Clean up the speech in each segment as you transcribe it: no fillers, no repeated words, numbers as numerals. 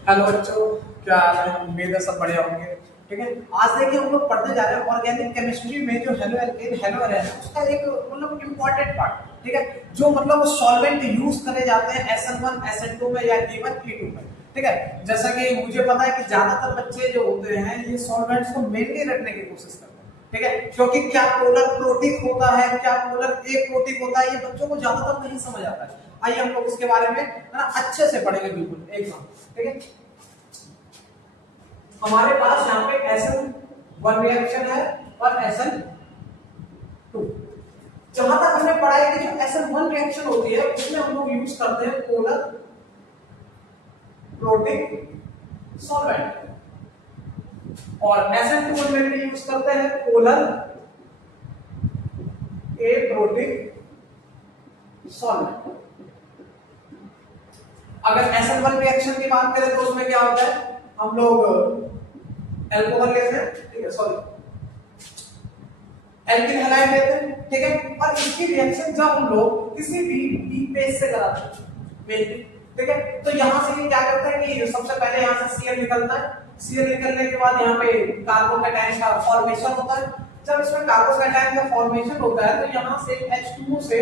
Hello बच्चों, क्या हाल है? उम्मीद है सब बढ़िया होंगे। ठीक है, आज देखिए हम लोग पढ़ने जा रहे हैं ऑर्गेनिक केमिस्ट्री में जो हेलो एल्केन हेलो एरन है उसका एक मतलब इम्पोर्टेंट पार्ट। ठीक है, जो मतलब सॉल्वेंट यूज करे जाते हैं SN1 SN2 में या E1 E2 में। ठीक है, जैसा कि मुझे पता है कि ज्यादातर बच्चे जो होते हैं ये सॉल्वेंट्स को मेनली रखने की कोशिश करते हैं। ठीक है, क्योंकि क्या पोलर प्रोटिक होता है, क्या पोलर ए प्रोटिक होता है, ये बच्चों को ज्यादातर नहीं समझ आता है। आइए हम लोग इसके बारे में ना अच्छे से पढ़ेंगे, बिल्कुल एक साथ। ठीक है, हमारे पास यहाँ पे SN1 रिएक्शन है और SN2। जहां तक हमने पढ़ा है कि जो SN1 रिएक्शन होती है उसमें हम लोग यूज करते हैं पोलर प्रोटिक सॉल्वेंट, और SN2 में भी यूज करते हैं पोलर ए प्रोटिक सॉल्वेंट। अगर SN1 रिएक्शन की बात करें तो उसमें क्या होता है, हम लोग एल्कोहल लेते हैं, ठीक है, सॉरी एल्किल हैलाइड लेते हैं। ठीक है, और इसकी रिएक्शन जब हम लोग किसी भी बेस से कराते हैं, ठीक है, तो यहां से ये क्या करता है कि सबसे पहले यहां से Cl निकलता है। Cl निकलने के बाद यहाँ पे कार्बोकैटायन का फॉर्मेशन होता है। जब इसमें कार्बोकैटायन का फॉर्मेशन होता है तो यहां से H2O से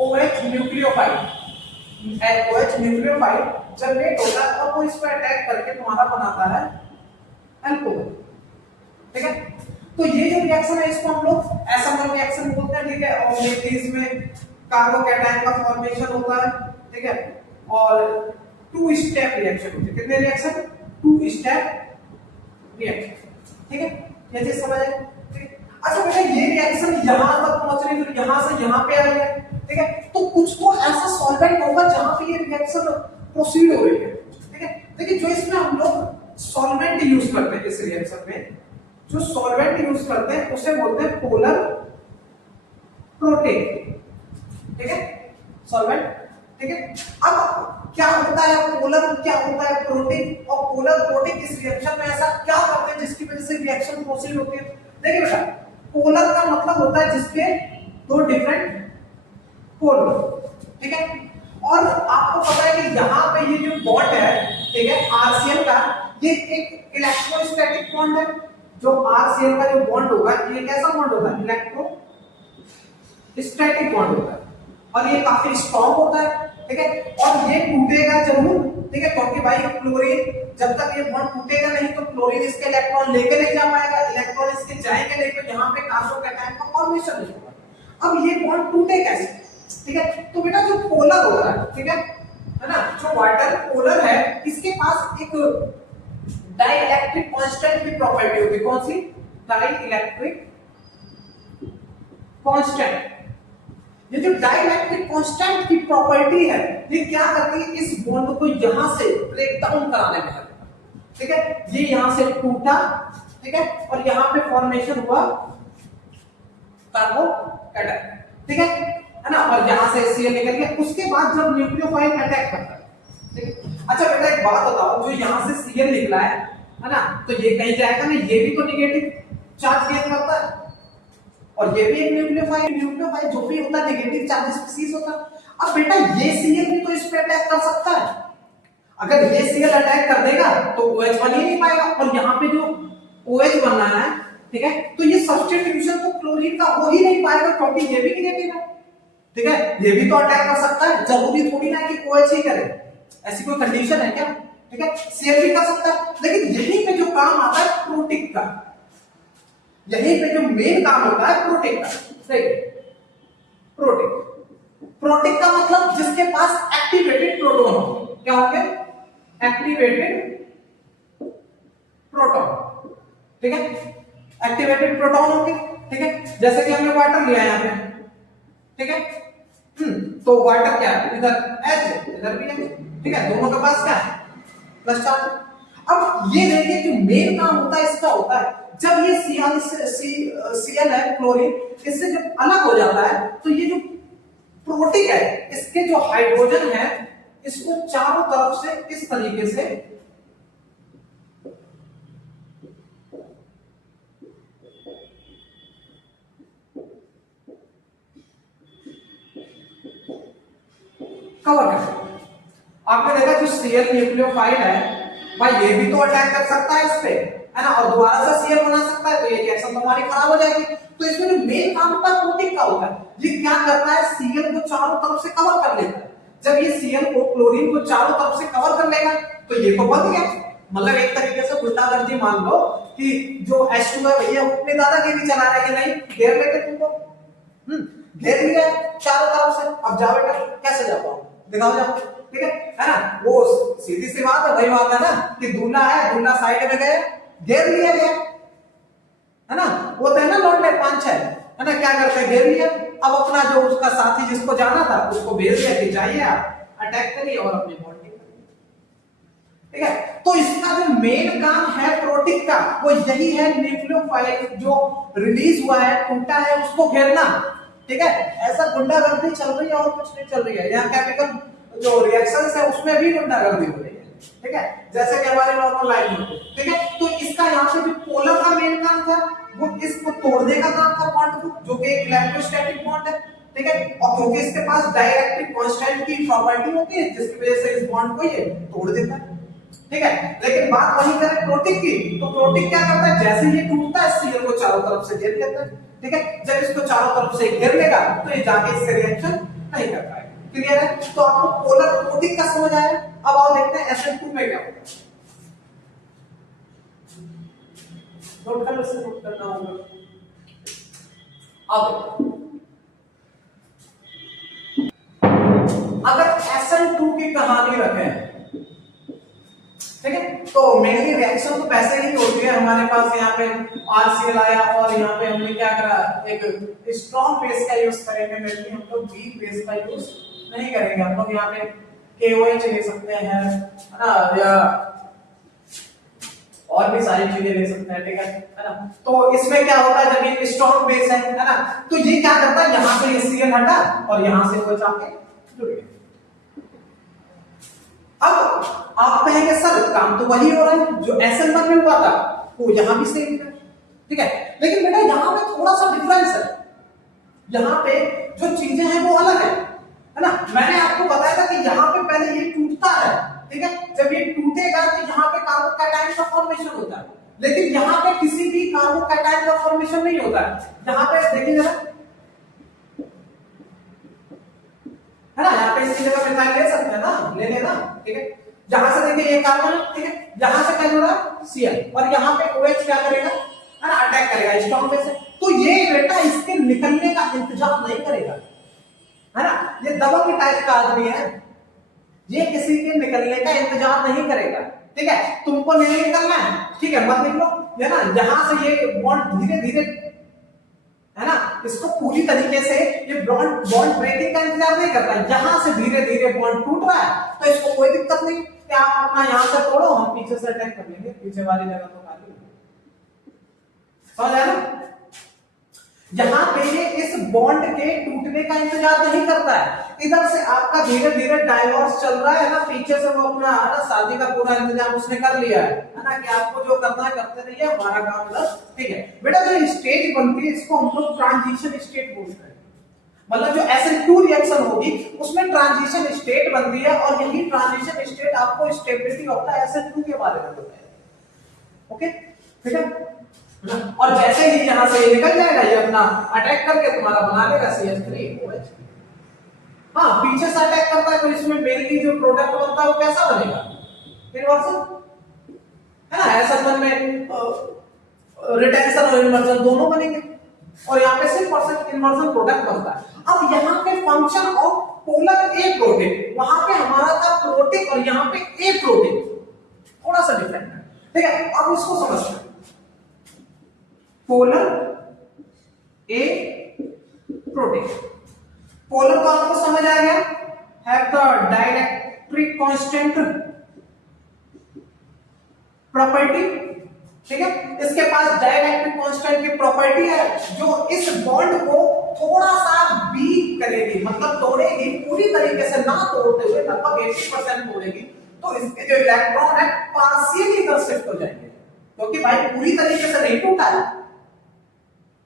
OH न्यूक्लियोफाइल जनरेट होता है और वो इस पर अटैक करके तुम्हारा बनाता है अल्कोहल। ठीक है, तो ये जो रिएक्शन है इसको हम लोग SN1 रिएक्शन बोलते हैं। ठीक है, और इसमें कार्बोकैटायन का फॉर्मेशन होता है। ठीक है, और टू स्टेप रिएक्शन होती है। कितने रिएक्शन? To step reaction. ठीक है, ये चीज समझ आए? अच्छा बेटा, ये रिएक्शन यहां तक पहुंच रही है, फिर यहां से यहां पे आ रही है। ठीक है, तो कुछ तो ऐसा सॉल्वेंट होगा जहां पे ये रिएक्शन प्रोसीड हो रही है। ठीक है, देखिए जो इसमें हम लोग सॉल्वेंट यूज करते हैं, इस रिएक्शन में जो सॉल्वेंट यूज करते हैं उसे बोलते हैं पोलर प्रोटिक। ठीक है, सॉल्वेंट। ठीक है, अब क्या होता है पोलर, क्या होता है प्रोटिक, और पोलर प्रोटिक इस रिएक्शन में ऐसा क्या करते हैं जिसकी वजह से रिएक्शन प्रोसीड होती है? देखिए बेटा, पोलर का मतलब होता है जिसके दो डिफरेंट पोल हो। ठीक है, और आपको पता है कि यहाँ पे ये जो बॉन्ड है, ठीक है, RCl का, ये एक इलेक्ट्रोस्टैटिक बॉन्ड है। जो RCl का जो बॉन्ड होगा ये कैसा बॉन्ड होता है? इलेक्ट्रो स्टैटिक बॉन्ड होता है, और ये काफी स्ट्रॉन्ग होता है। ठीक है, और ये टूटेगा जरूर। ठीक है, क्योंकि भाई क्लोरीन जब तक ये बॉन्ड टूटेगा नहीं तो क्लोरीन इसके इलेक्ट्रॉन लेके नहीं जा पाएगा, इलेक्ट्रॉन इसके जाएंगे नहीं तो यहाँ पे कार्बोकैटायन का फॉर्मेशन नहीं होगा। अब ये बॉन्ड टूटे कैसे? ठीक है, तो बेटा जो पोलर होता है, ठीक है ना, जो वाटर पोलर है इसके पास एक डाइइलेक्ट्रिक कांस्टेंट की प्रॉपर्टी होती है। कौन सी? Dielectric constant. ये जो डाइइलेक्ट्रिक कांस्टेंट की प्रॉपर्टी है ये क्या करती है? इस बॉन्ड को यहां से ब्रेक डाउन कराने में हेल्प करती है। ठीक है, ये यहां से टूटा, ठीक है, और यहां पे फॉर्मेशन हुआ कार्बोकैटायन। ठीक है ना, और यहां से Cl निकल गया। उसके बाद जब न्यूक्लियोफाइल अटैक करता है, ठीक है, अच्छा बेटा एक बात बताओ, जो यहां से Cl निकला है ना, तो ये कहीं जाएगा ना, ये भी तो नेगेटिव चार्ज गेन करता है, और ये भी एक न्यूक्लियोफाइल जो भी होता है नेगेटिव चार्ज स्पीशीज होता है। अब बेटा ये Cl भी तो इस पे अटैक कर सकता है। अगर ये Cl अटैक कर देगा तो OH बन ही नहीं पाएगा, और यहाँ पे जो OH बनना है, ठीक है, तो ये सब्स्टिट्यूशन तो क्लोरीन का हो ही नहीं पाएगा क्योंकि ये भी नेगेटिव है। ठीक है, ये भी तो अटैक कर सकता है, जरूरी थोड़ी ना कि OH ही करे, ऐसी कोई कंडीशन है क्या? ठीक है, Cl भी कर सकता है, लेकिन यहीं पे जो काम आता है प्रोटिक का, यहीं पे जो मेन काम होता है प्रोटिक का। सही, प्रोटिक। प्रोटिक का मतलब जिसके पास एक्टिवेटेड प्रोटॉन हो। क्या होंगे? Activated proton. ठीक है, एक्टिवेटेड प्रोटॉन होंगे। ठीक है, जैसे कि हमने वाटर लिया यहां पे, ठीक है, तो वाटर क्या है? इधर H, इधर भी H। ठीक है, दोनों के पास क्या है? Plus charge. अब ये देखिए जो मेन काम होता है इसका होता है जब ये Cl है क्लोरीन, इससे जब अलग हो जाता है तो ये जो प्रोटिक है इसके जो हाइड्रोजन है इसको चारों तरफ से इस तरीके से कवर कर, आपने देखा जो Cl न्यूक्लियोफाइल है भाई, ये भी तो अटैक कर सकता है इस पे, है ना, और दोबारा से Cl बना सकता है, तो ये रिएक्शन तो हमारी खराब हो जाएगी। तो इसमें जो मेन काम होता है प्रोटीन का होता है, ये क्या करता है, Cl को चारों तरफ से कवर कर लेता है। जब ये Cl को, क्लोरीन को चारों तरफ से कवर कर लेगा तो ये तो बन गया। मतलब एक तरीके से गुंडागर्दी मान लो कि जो H2 है भैया अपने दादागिरी चला रहा है कि नहीं, घेर लेके तुमको, घेर लिया चारों तरफ से, अब जाओ बेटा, कैसे जा पाओ, दिखाओ जाओ, ठीक है ना। वो सीधी सी बात है, वही बात है ना कि दूल्हा है, दूल्हा साइड में गए, घेर लिया गया, है ना। वो तो है ना लौंडे 5-6, है ना, क्या करते हैं, घेर लिया। अब अपना जो उसका साथी जिसको जाना था उसको भेज दिया कि जाइए आप अटैक करिए और अपनी बॉन्डिंग करिए, ठीक है। तो इसका जो मेन काम है प्रोटीन का, वो यही है, न्यूक्लियोफाइल जो रिलीज हुआ है, टूटा है, उसको घेरना, ठीक है। ऐसा गुंडागर्दी चल रही है और कुछ नहीं चल रही है। यहाँ केमिकल जो रिएक्शंस है उसमें भी गुंडागर्दी हो रही है, ठीक है, जैसे कि हमारे नॉर्मल लाइफ में, ठीक है। तो इसका यहाँ से जो पोलर का मेन काम था वो इसको तोड़ने का काम था बॉन्ड को, जो कि इलेक्ट्रोस्टैटिक बॉन्ड है, ठीक है। और क्योंकि इसके पास डाइलेक्ट्रिक कांस्टेंट की प्रॉपर्टी होती है जिसकी वजह से इस बॉन्ड को ये तोड़ देता है, ठीक है। लेकिन बात वही करें प्रोटीन की, तो प्रोटीन क्या करता है, जैसे ये टूटता है Cl को चारों तरफ से घेर लेता है, ठीक है। जब इसको चारों तरफ से घेर लेगा तो ये जाके इससे रिएक्शन नहीं कर पाएगा। क्लियर है। तो आपको पोलर प्रोटीन का समझ आया। अब आओ देखते हैं SN2 में क्या होता है। नोट कर लो, इसे नोट करना होगा। अब अगर SN2 की कहानी रखें, ठीक है, तो मेनली रिएक्शन तो वैसे ही होती है। हमारे पास यहाँ पे RCl आया और यहाँ पे हमने क्या करा, एक स्ट्रॉन्ग बेस का यूज करेंगे, मेनली हम लोग वीक बेस का यूज नहीं करेंगे। हम लोग यहाँ पे KOH ले सकते हैं, है ना, या और भी सारी चीजें ले सकते हैं, ठीक है ना। तो इसमें क्या होता है, जब ये स्ट्रॉन्ग बेस है ना, तो ये क्या करता है, यहाँ से ये Cl हटा और यहाँ से वो जाके जुड़ गया। अब आप कहेंगे सर काम तो वही हो रहा है जो SN1 में हुआ था, वो यहां भी सेम है, ठीक है। लेकिन बेटा यहां पे थोड़ा सा डिफरेंस है, यहां पे जो चीजें हैं वो अलग है ना। मैंने आपको बताया था कि यहां पे पहले ये टूटता है, ठीक है। जब ये टूटेगा तो यहां पे कार्बोकैटायन का फॉर्मेशन होता है, लेकिन यहां पे किसी भी कार्बोकैटायन का फॉर्मेशन नहीं होता है। यहां पे देखिए जरा, है ना, यहाँ पे इसी जगह मिथाइल ले सकते हैं ना, ले लेना, ठीक है। जहां से देखिए ये कार्बन, ठीक है, यहां से क्या जुड़ा Cl, और यहाँ पे OH क्या करेगा, है ना, अटैक करेगा स्ट्रॉन्ग बेस से। तो ये बेटा इसके निकलने का इंतजार नहीं करेगा, है ना। ये दबंग टाइप का आदमी है, ये किसी के निकलने का इंतजार नहीं करेगा, ठीक है। तुमको नहीं निकलना है, ठीक है, मत निकलो, है ना। यहां से ये बॉन्ड धीरे धीरे, है ना, इसको पूरी तरीके से ये बॉन्ड ब्रेकिंग का इंतजार नहीं करता, यहां से धीरे धीरे बॉन्ड टूट रहा है, तो इसको कोई दिक्कत नहीं कि आप अपना यहां से तोड़ो, हम पीछे से अटैक कर लेंगे, पीछे वाली जगह तो खाली है। समझ आया ना। यहां पे ये इस बॉन्ड के टूटने का इंतजार नहीं करता है, इधर से आपका धीरे धीरे डाइवोर्स चल रहा है ना, पीछे से वो अपना, है ना, शादी का पूरा इंतजाम उसने कर लिया है ना, कि आपको जो करना है करते रहिए, हमारा काम बस, ठीक है। बेटा जो स्टेज बनती है इसको हम लोग ट्रांजिशन स्टेट बोलते हैं। मतलब जो SN2 रिएक्शन होगी उसमें ट्रांजिशन स्टेट बनती है, और यही ट्रांजिशन स्टेट आपको स्टेबिलिटी ऑफ द SN2 के बारे में बताएगा, ओके, ठीक है। और जैसे ही यहां से ये निकल जाएगा, ये अपना अटैक करके तुम्हारा बना लेगा CH3OH। हाँ, पीछे से अटैक करता है तो इसमें मेनली जो प्रोडक्ट बनता है वो कैसा बनेगा, इन्वर्जन, है ना। SN1 में रिटेंशन और इन्वर्जन दोनों बनेंगे, और यहाँ पे सिर्फ इन्वर्जन प्रोडक्ट बनता है। अब यहाँ पे function of polar A protein, वहां पे हमारा था प्रोटीन और यहाँ पे ए प्रोटीन, थोड़ा सा डिफरेंट है, ठीक है। अब इसको समझते हैं, पोलर ए प्रोटीन, पोलर को आपको समझ आ गया, have the dielectric constant property, ठीक है। इसके पास डाइलेक्ट्रिक कांस्टेंट की प्रॉपर्टी है जो इस बॉन्ड को थोड़ा सा वीक करेगी, मतलब तोड़ेगी, पूरी तरीके से ना तोड़ते हुए लगभग 80% तोड़ेगी, तो इसके जो इलेक्ट्रॉन है पार्शियली इधर शिफ्ट हो जाएंगे, क्योंकि भाई पूरी तरीके से नहीं टूटा है,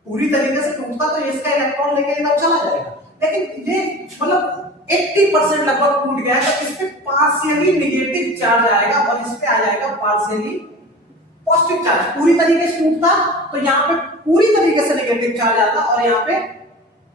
पूरी तरीके से टूटता तो इसका इलेक्ट्रॉन लेके इधर चला जाएगा, लेकिन ये मतलब 80% लगभग टूट गया है, तो इस पे पार्शियली नेगेटिव चार्ज आएगा और इस पे आ जाएगा पार्शियली पॉजिटिव चार्ज। पूरी तरीके से टूटता तो यहाँ पे पूरी तरीके से नेगेटिव चार्ज आता और यहाँ पे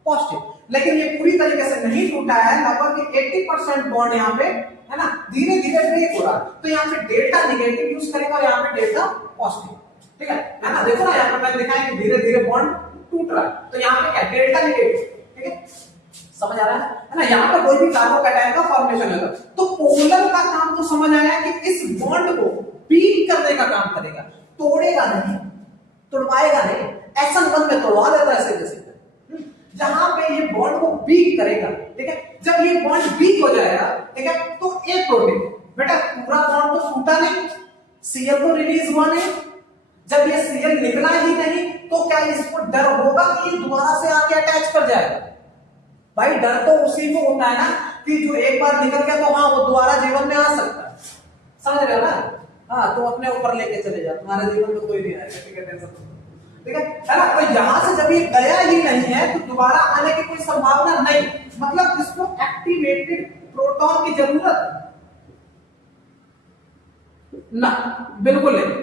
पॉजिटिव, लेकिन ये पूरी तरीके से नहीं टूटा है, लगभग 80% बॉन्ड यहाँ पे है ना धीरे धीरे ब्रेक हो रहा है। तो यहाँ पे डेल्टा नेगेटिव यूज करेगा और यहाँ पे डेल्टा पॉजिटिव, ठीक है ना। देखो ना यहाँ पे मैंने दिखाया कि धीरे धीरे बॉन्ड टूट रहा है, तो यहाँ पे क्या डेल्टा नेगेटिव, ठीक है, समझ आ रहा है ना। यहाँ पे कोई भी कार्बोकैटायन का फॉर्मेशन होगा, तो पोलर का काम तो समझ आया कि इस बॉन्ड को बीट करने का काम करेगा, तोड़ेगा नहीं, तोड़वाएगा नहीं। SN1 में तोड़वा देता है ऐसे जैसे, जहां पे ये बॉन्ड को बीट करेगा, ठीक है। जब ये बॉन्ड बीट हो जाएगा, ठीक है, तो एक प्रोटीन बेटा पूरा बॉन्ड तो टूटा नहीं, Cl तो रिलीज हुआ नहीं। जब ये Cl निकला ही नहीं, तो क्या इसको डर होगा कि ये दोबारा से आके अटैच कर जाएगा? भाई डर तो उसी को होता है ना कि जो एक बार निकल गया तो हाँ वो दोबारा जीवन में आ सकता है, समझ रहे हो ना। हाँ, तो अपने ऊपर लेके चले जाओ, तुम्हारे जीवन में कोई नहीं आएगा, ठीक है, टेंशन, ठीक है ना। तो यहां से जब ये गया ही नहीं है तो दोबारा आने की कोई संभावना नहीं, मतलब इसको एक्टिवेटेड प्रोटॉन की जरूरत ना, बिल्कुल नहीं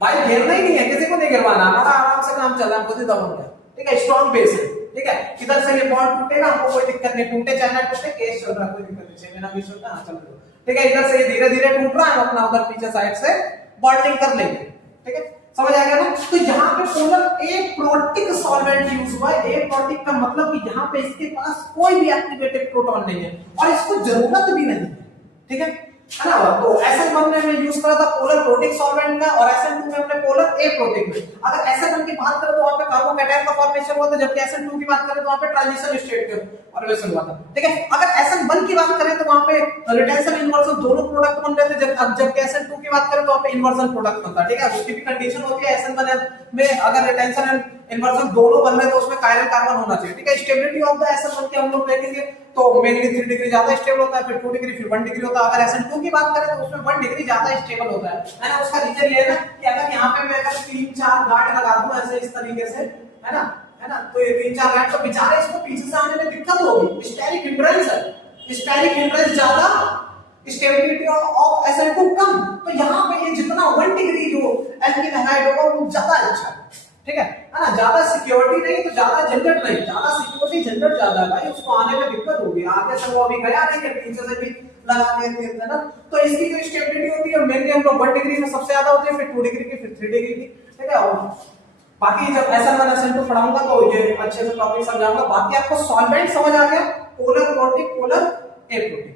भाई, घेरना ही नहीं है, किसी को नहीं गिरवाना, हमारा आराम से काम चल रहा है, खुद ही दबाऊंगा, ठीक है। स्ट्रॉन्ग बेस है, ठीक है। इधर से ये बॉन्ड टूटेगा, हमको कोई दिक्कत नहीं, टूटे चाहे ना टूटे, केस चल रहा है, कोई दिक्कत नहीं, 6 महीना भी चलता है, चल रहा है, ठीक है। इधर से ये धीरे धीरे टूट रहा है, हम अपना उधर पीछे साइड से बॉन्डिंग कर लेंगे, ठीक है, समझ आएगा ना। तो यहाँ पे पोलर एप्रोटिक सॉल्वेंट यूज हुआ है। एप्रोटिक का मतलब कि यहाँ पे इसके पास कोई भी एक्टिवेटेड प्रोटॉन नहीं है और इसको जरूरत भी नहीं है, ठीक है ना। तो SN1 में हमने यूज करा था पोलर प्रोटिक सॉल्वेंट का और SN2 में हमने पोलर एप्रोटिक में। अगर SN1 की बात करें तो वहां पे कार्बोकैटायन का फॉर्मेशन हुआ था, जबकि SN2 की बात करें तो वहां पे ट्रांजिशन स्टेट का फॉर्मेशन हुआ था, ठीक है। अगर SN1 की बात करें तो वहां पे रिटेंशन इन्वर्जन दोनों प्रोडक्ट बन रहे थे, जबकि SN2 की बात करें तो वहां पे इन्वर्जन प्रोडक्ट बनता है, ठीक है। उसकी भी कंडीशन होती है SN1 में अगर रिटेंशन एंड इन्वर्जन दोनों बन रहे तो उसमें कायरल कार्बन होना चाहिए, ठीक है। स्टेबिलिटी ऑफ द SN1 के हम लोग देखेंगे तो मेनली 3 डिग्री ज्यादा स्टेबल होता है, फिर 2 डिग्री, फिर 1 डिग्री होता है। अगर SN2 की बात करें तो उसमें 1 डिग्री ज्यादा स्टेबल होता है ना। उसका रीजन ये है ना कि अगर यहाँ पे मैं अगर 3-4 गांठ लगा दूं ऐसे इस तरीके से, है ना, तो ये 3-4 गांठ, तो बेचारे इसको पीछे से आने में दिक्कत होगी, स्टेरिक हिंड्रेंस है, स्टेरिक हिंड्रेंस ज्यादा, स्टेबिलिटी ऑफ SN2 कम। तो यहाँ पे ये जितना 1 डिग्री जो एल्किल हैलाइड होगा वो ज्यादा अच्छा है, ठीक है ना। ज्यादा सिक्योरिटी नहीं तो ज्यादा झंझट नहीं, ज्यादा सिक्योरिटी झंझट ज्यादा है भाई, उसको आने में दिक्कत होगी। आगे से वो अभी गया नहीं है, पीछे से भी लगा देते हैं ना। तो इसकी जो स्टेबिलिटी होती है मेनली हम लोग 1 डिग्री में सबसे ज्यादा होती है, फिर 2 डिग्री की, फिर 3 डिग्री की, ठीक है। और बाकी जब SN1 SN2 पढ़ाऊंगा तो ये अच्छे से टॉपिक समझाऊंगा। बाकी आपको सॉल्वेंट समझ आ गया, पोलर प्रोटिक, पोलर एप्रोटिक।